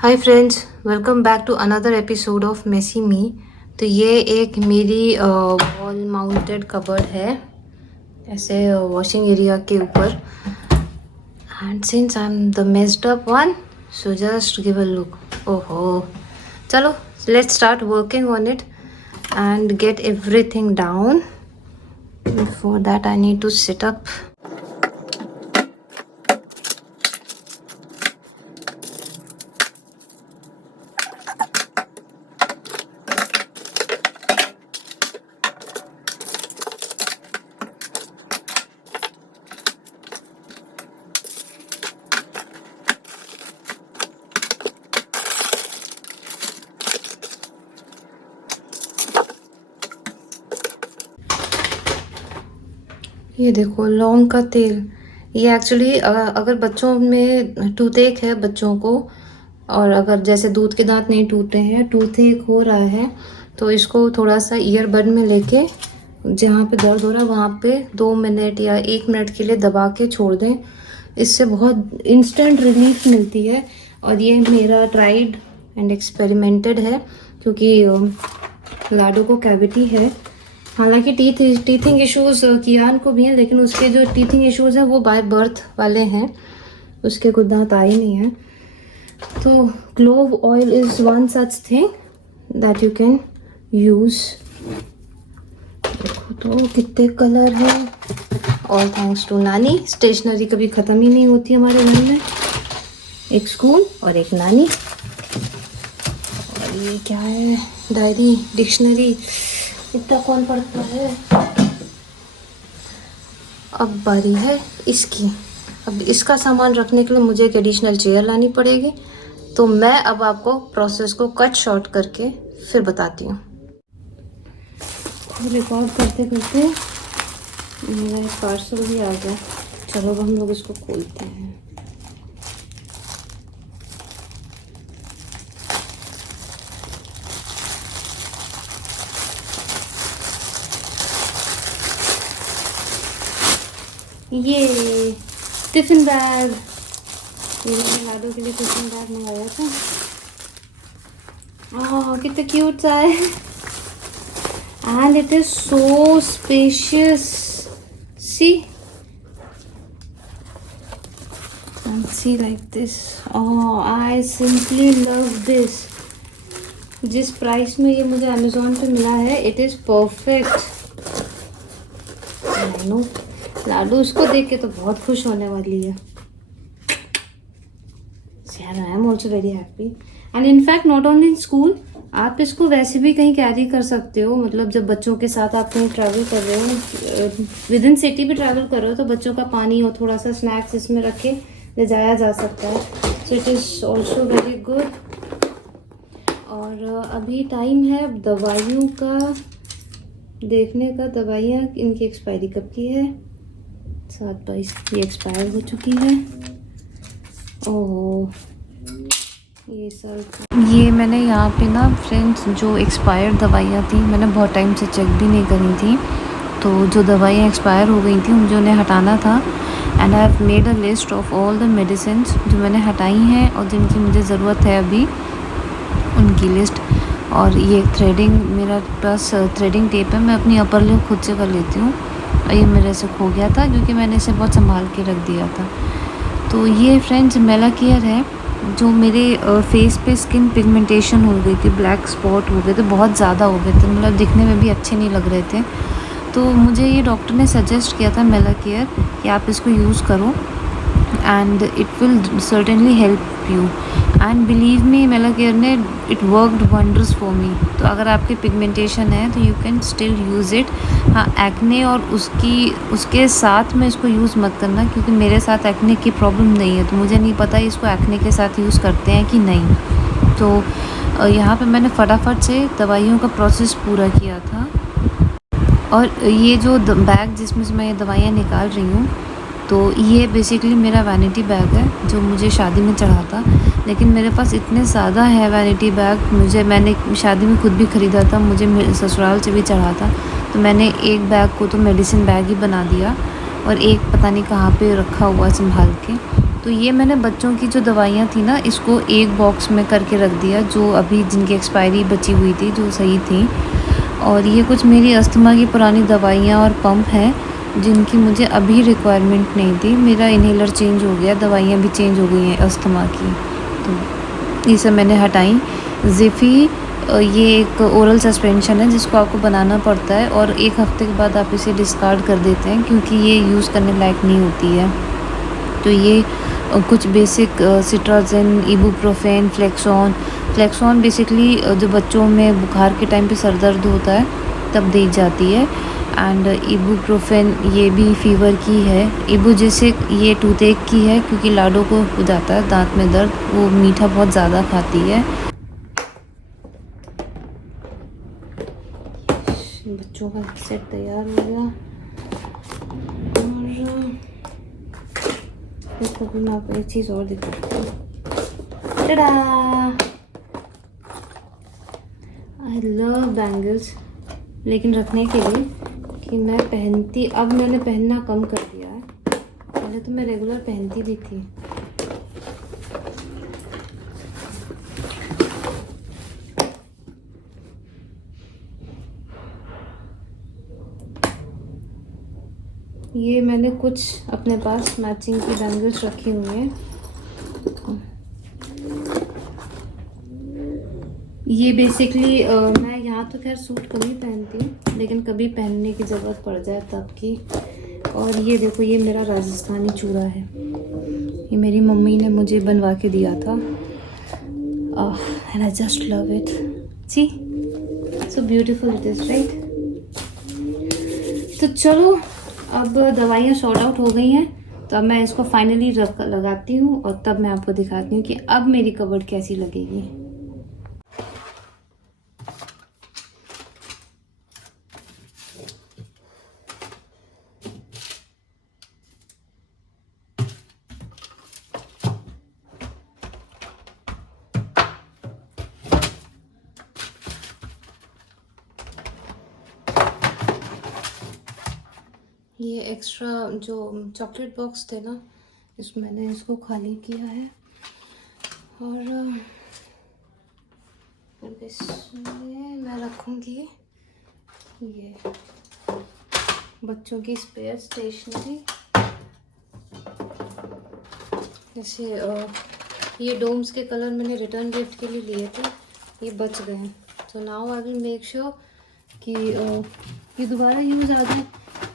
Hi friends, welcome back to another episode of Messy Me. तो ये एक मेरी वॉल माउंटेड कबर्ड है, ऐसे वॉशिंग एरिया के ऊपर। And since I am the messed up one, so just give a look. ओहो, चलो let's start working on it and get everything down. Before that I need to set up. ये देखो लौंग का तेल। ये एक्चुअली अगर बच्चों में टूथ एक है बच्चों को, और अगर जैसे दूध के दांत नहीं टूटे हैं, टूथ एक हो रहा है, तो इसको थोड़ा सा ईयरबड में लेके जहाँ पे दर्द हो रहा है वहाँ पे 2 मिनट या 1 मिनट के लिए दबा के छोड़ दें। इससे बहुत इंस्टेंट रिलीफ मिलती है। और ये मेरा ट्राइड एंड एक्सपेरिमेंटेड है, क्योंकि लाडू को कैविटी है। हालांकि टीथिंग इश्यूज कियान को भी हैं, लेकिन उसके जो टीथिंग इश्यूज हैं वो बाय बर्थ वाले हैं, उसके कुछ दांत आए नहीं हैं। तो clove oil is one such thing that you can use. देखो तो कितने कलर हैं, ऑल थैंक्स टू नानी। स्टेशनरी कभी ख़त्म ही नहीं होती हमारे घर में। एक स्कूल और एक नानी। और ये क्या है, डायरी, डिक्शनरी। इतना कौन पढ़ता है। अब बारी है इसकी। अब इसका सामान रखने के लिए मुझे एक एडिशनल चेयर लानी पड़ेगी। तो मैं अब आपको प्रोसेस को कट शॉर्ट करके फिर बताती हूँ। रिकॉर्ड करते करते मेरा पार्सल भी आ गया। चलो अब हम लोग इसको खोलते हैं। ये टिफिन बैग, ये मैंने लाडू के लिए टिफिन बैग मंगाया था। कितना क्यूट सा है, and it is so spacious. See and see like this. I simply love this. जिस प्राइस में ये मुझे अमेजोन पे मिला है, it is perfect. I know Laddu उसको देख के तो बहुत खुश होने वाली है। I am also very happy. And in fact not only in school, आप इसको वैसे भी कहीं कैरी कर सकते हो। मतलब जब बच्चों के साथ आप कहीं ट्रैवल कर रहे हो, विद इन सिटी भी ट्रैवल कर रहे हो, तो बच्चों का पानी और थोड़ा सा स्नैक्स इसमें रख के ले जाया जा सकता है। So it is also very good. और अभी टाइम है दवाइयों का देखने का। दवाइयाँ इनकी एक्सपायरी कब की है? 7/22 ये एक्सपायर हो चुकी है। ओह, ये मैंने यहाँ पे ना फ्रेंड्स जो एक्सपायर्ड दवाइयाँ थी, मैंने बहुत टाइम से चेक भी नहीं करी थी। तो जो दवाइयाँ एक्सपायर हो गई थी मुझे उन्हें हटाना था। And I have made a list of all the medicine जो मैंने हटाई हैं और जिनकी मुझे ज़रूरत है अभी, उनकी लिस्ट। और ये थ्रेडिंग, मेरा पास थ्रेडिंग टेप है, मैं अपनी अपर लिप खुद से कर लेती हूँ। और ये मेरे से खो गया था क्योंकि मैंने इसे बहुत संभाल के रख दिया था। तो ये फ्रेंड्स मेलाकेयर है, जो मेरे फेस पे स्किन पिगमेंटेशन हो गई थी, ब्लैक स्पॉट हो गए थे, बहुत ज़्यादा हो गए थे, मतलब दिखने में भी अच्छे नहीं लग रहे थे। तो मुझे ये डॉक्टर ने सजेस्ट किया था मेलाकेयर कि आप इसको यूज़ करो and it will certainly help you. And believe me, Melacare ने it worked wonders for me. तो अगर आपके पिगमेंटेशन है तो you can still use it. हाँ, एक्ने और उसके साथ में इसको यूज़ मत करना, क्योंकि मेरे साथ एक्ने की प्रॉब्लम नहीं है, तो मुझे नहीं पता इसको एक्ने के साथ यूज़ करते हैं कि नहीं। तो यहाँ पे मैंने फटाफट से दवाइयों का प्रोसेस पूरा किया था। और ये जो बैग जिसमें से मैं ये दवाइयाँ निकाल रही हूँ, तो ये बेसिकली मेरा वैनिटी बैग है जो मुझे शादी में चढ़ा था। लेकिन मेरे पास इतने ज़्यादा है वैनिटी बैग, मैंने शादी में खुद भी ख़रीदा था, मुझे ससुराल से भी चढ़ा था। तो मैंने एक बैग को तो मेडिसिन बैग ही बना दिया और एक पता नहीं कहाँ पे रखा हुआ संभाल के। तो ये मैंने बच्चों की जो दवाइयाँ थी ना, इसको एक बॉक्स में करके रख दिया, जो अभी जिनकी एक्सपायरी बची हुई थी, जो सही थी। और ये कुछ मेरी अस्थमा की पुरानी दवाइयाँ और पंप हैं, जिनकी मुझे अभी रिक्वायरमेंट नहीं थी। मेरा इन्हेलर चेंज हो गया, दवाइयाँ भी चेंज हो गई हैं अस्थमा की, तो ये सब मैंने हटाई। ज़िफ़ी ये एक ओरल सस्पेंशन है जिसको आपको बनाना पड़ता है, और 1 हफ़्ते के बाद आप इसे डिस्कार्ड कर देते हैं, क्योंकि ये यूज़ करने लायक नहीं होती है। तो ये कुछ बेसिक सिट्राज़िन, इबुप्रोफेन, फ्लेक्सोन बेसिकली जो बच्चों में बुखार के टाइम पे सर दर्द होता है तब दी जाती है। एंड इबुप्रोफेन ये भी फ़ीवर की है। इबुजेसिक ये टूथ-एक की है, क्योंकि लाडो को हो जाता है दांत में दर्द, वो मीठा बहुत ज़्यादा खाती है। बच्चों का सेट तैयार हो गया, और देखो मैं आपको एक चीज़ और दिखाती हूँ। टडा! आई लव बैंगल्स, लेकिन रखने के लिए कि मैं पहनती, अब मैंने पहनना कम कर दिया है। पहले तो मैं रेगुलर पहनती भी थी। ये मैंने कुछ अपने पास मैचिंग की बैंगल्स रखी हुई हैं। ये बेसिकली मैं यहाँ तो खैर सूट कम ही पहनती हूँ, लेकिन कभी पहनने की ज़रूरत पड़ जाए तब की। और ये देखो, ये मेरा राजस्थानी चूड़ा है, ये मेरी मम्मी ने मुझे बनवा के दिया था, and I just love it. See, so beautiful it is, right? तो चलो, अब दवाइयाँ सॉर्ट आउट हो गई हैं, तो अब मैं इसको फाइनली लगाती हूँ, और तब मैं आपको दिखाती हूँ कि अब मेरी कबर्ड कैसी लगेगी। ये एक्स्ट्रा जो चॉकलेट बॉक्स थे ना, मैंने इसको खाली किया है, और इसमें मैं रखूँगी ये बच्चों की स्पेयर स्टेशनरी। जैसे ये डोम्स के कलर मैंने रिटर्न गिफ्ट के लिए लिए थे, ये बच गए हैं, तो now I will make sure कि ये दोबारा यूज़ आ जाए।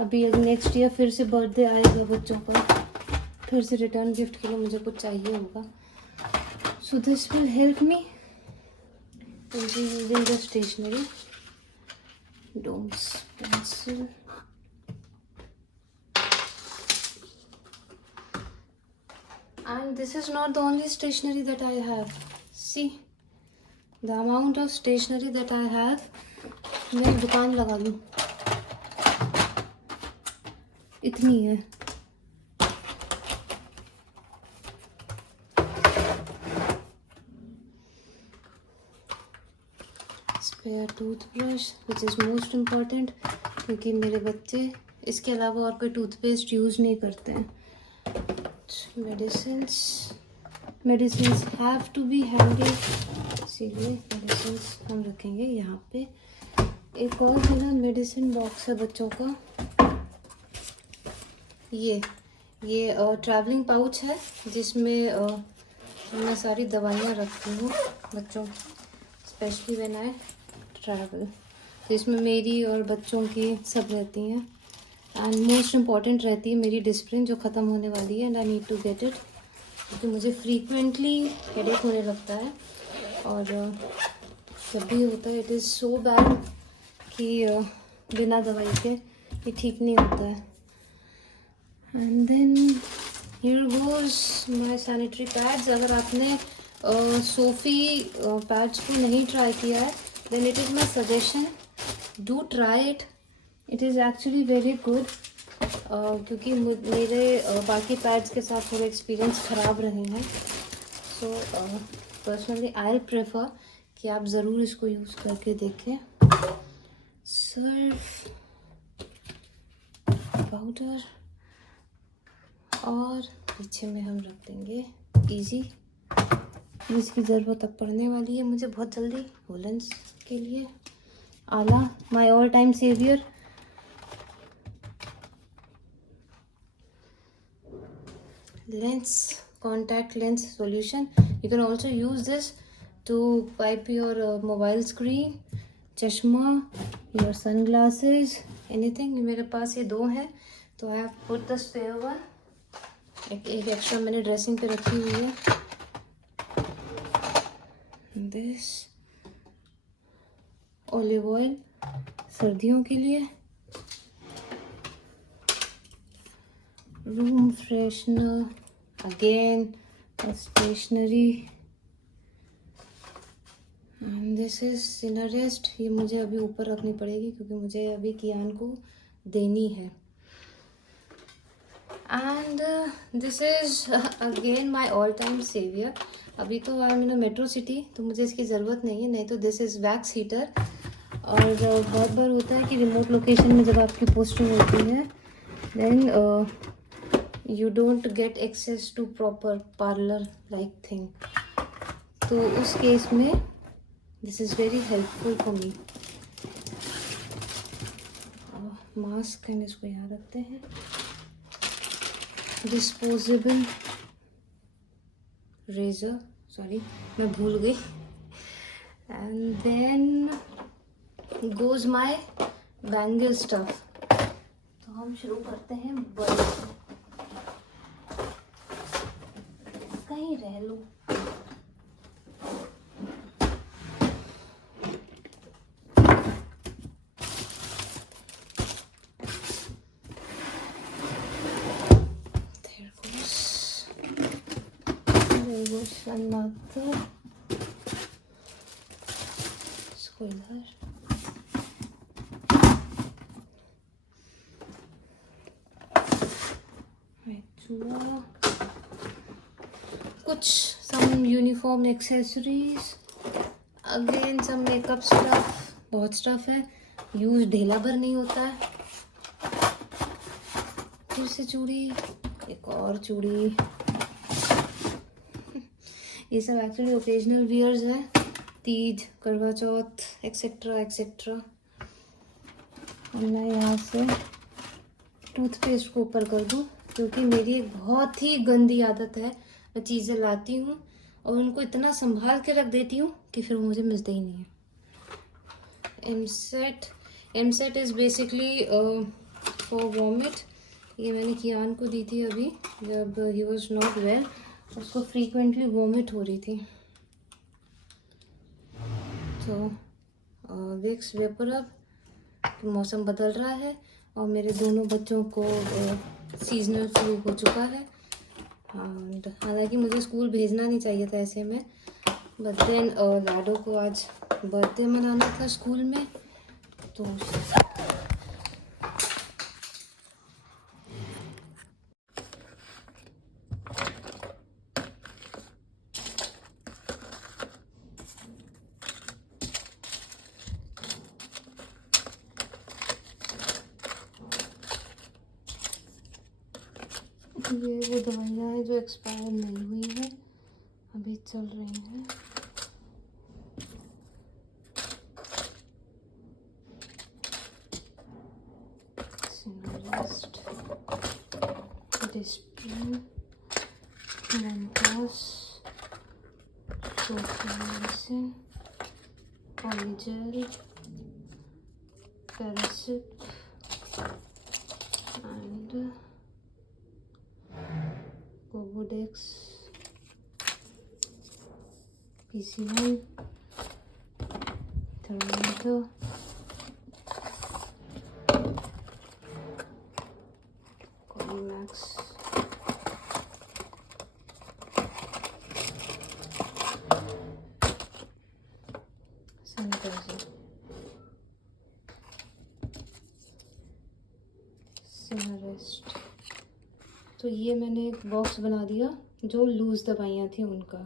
अभी अगर नेक्स्ट ईयर फिर से बर्थडे आएगा बच्चों का, फिर से रिटर्न गिफ्ट के लिए मुझे कुछ चाहिए होगा, so this will help me using the stationery. Doms pencil, and this is not the only stationery that I have. See the amount of stationery that I have. मैं एक दुकान लगा लूँ, इतनी है। Spare toothbrush which is most important, क्योंकि मेरे बच्चे इसके अलावा और कोई टूथपेस्ट यूज़ नहीं करते हैं। Medicines have to be handy, इसीलिए मेडिसिन्स हम रखेंगे यहाँ पे। एक और है ना मेडिसिन बॉक्स है बच्चों का, ये ट्रैवलिंग पाउच है, जिसमें मैं सारी दवाइयाँ रखती हूँ बच्चों की, स्पेशली व्हेन आई ट्रैवल। तो इसमें मेरी और बच्चों की सब रहती हैं, एंड मोस्ट इम्पॉर्टेंट रहती है मेरी डिस्प्रिन, जो ख़त्म होने वाली है, and I need to get it, क्योंकि मुझे फ्रीक्वेंटली हेडेक होने लगता है, और जब भी होता है इट इज़ सो बैड कि बिना दवाई के ये ठीक नहीं होता है। And then here goes my sanitary pads. अगर आपने सोफ़ी पैड्स को नहीं ट्राई किया है, then it is my suggestion, do try it, it is actually very good. क्योंकि मेरे बाकी पैड्स के साथ थोड़े एक्सपीरियंस ख़राब रहे हैं, so personally I will prefer कि आप ज़रूर इसको यूज़ करके देखें। सर्फ पाउडर, और पीछे में हम रख देंगे इजी, इसकी ज़रूरत अब पड़ने वाली है मुझे बहुत जल्दी वुलन्स के लिए। Ala, my all time saviour. Lens, contact lens solution. You can also use this to wipe your mobile screen, चश्मा, your sunglasses, anything. मेरे पास ये 2 हैं तो I have put the spare one. एक एक्स्ट्रा मैंने ड्रेसिंग पे रखी हुई है। This olive oil सर्दियों के लिए। Room freshener, again stationery. This is Sinarest, ये मुझे अभी ऊपर रखनी पड़ेगी क्योंकि मुझे अभी कियान को देनी है। And this is again my all time saviour. अभी तो I am in metro city तो मुझे इसकी ज़रूरत नहीं है, नहीं तो दिस इज़ वैक्स हीटर। और बहुत बार होता है कि रिमोट लोकेशन में जब आपकी पोस्टिंग होती है then you don't get access to proper parlor like thing, तो उस केस में this is very helpful for me। Mask and इसको यहाँ रखते हैं। डिस्पोजेबल रेजर, सॉरी मैं भूल गई। And then goes my bangle stuff. तो हम शुरू करते हैं बड़े से, कहीं रह लो। There goes another। इसको इधर। कुछ some uniform accessories, again some makeup stuff. बहुत स्टफ है, यूज ढेला भर नहीं होता है। फिर से चूड़ी, एक और चूड़ी। ये सब एक्चुअली ओकेजनल वियर्स है, तीज, करवा चौथ एक्सेट्रा एक्सेट्रा। और मैं यहाँ से टूथपेस्ट को ऊपर कर दूँ क्योंकि मेरी एक बहुत ही गंदी आदत है, मैं चीज़ें लाती हूँ और उनको इतना संभाल के रख देती हूँ कि फिर वो मुझे मिलते ही नहीं है। EAMCET is basically for vomit. ये मैंने कियान को दी थी अभी जब ही वॉज नॉट वेल, उसको फ्रीक्वेंटली वॉमिट हो रही थी। तो विक्स वेपरअप, मौसम बदल रहा है और मेरे दोनों बच्चों को सीजनल फ्लू हो चुका है। एंड हालांकि मुझे स्कूल भेजना नहीं चाहिए था ऐसे में, बट देन लाडो को आज बर्थडे मनाना था स्कूल में तो ये वो दवाइयाँ हैं जो एक्सपायर नहीं हुई हैं, अभी चल रही हैं। सिनरेस्ट, डिस्प्रिन, मेंटोस, सोफ्टमेडिसिन, पॉलीजेल, पैरासिप एंड कोवोडेक्स, पीसी1, थर्मोमीटर, कोलिमैक्स, सैनिटाइजर, सिनरेस्ट। तो ये मैंने एक बॉक्स बना दिया जो लूज़ दवाइयाँ थी उनका।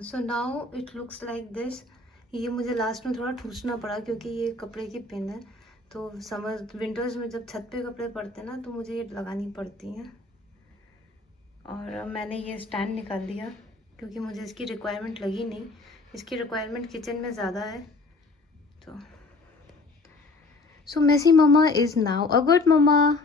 So now it looks like this. ये मुझे लास्ट में थोड़ा ठूसना पड़ा क्योंकि ये कपड़े की पिन है, तो समर विंटर्स में जब छत पे कपड़े पड़ते हैं ना तो मुझे ये लगानी पड़ती हैं। और मैंने ये स्टैंड निकाल दिया क्योंकि मुझे इसकी रिक्वायरमेंट लगी नहीं, इसकी रिक्वायरमेंट किचन में ज़्यादा है। तो so Messy mamma is now a good mamma.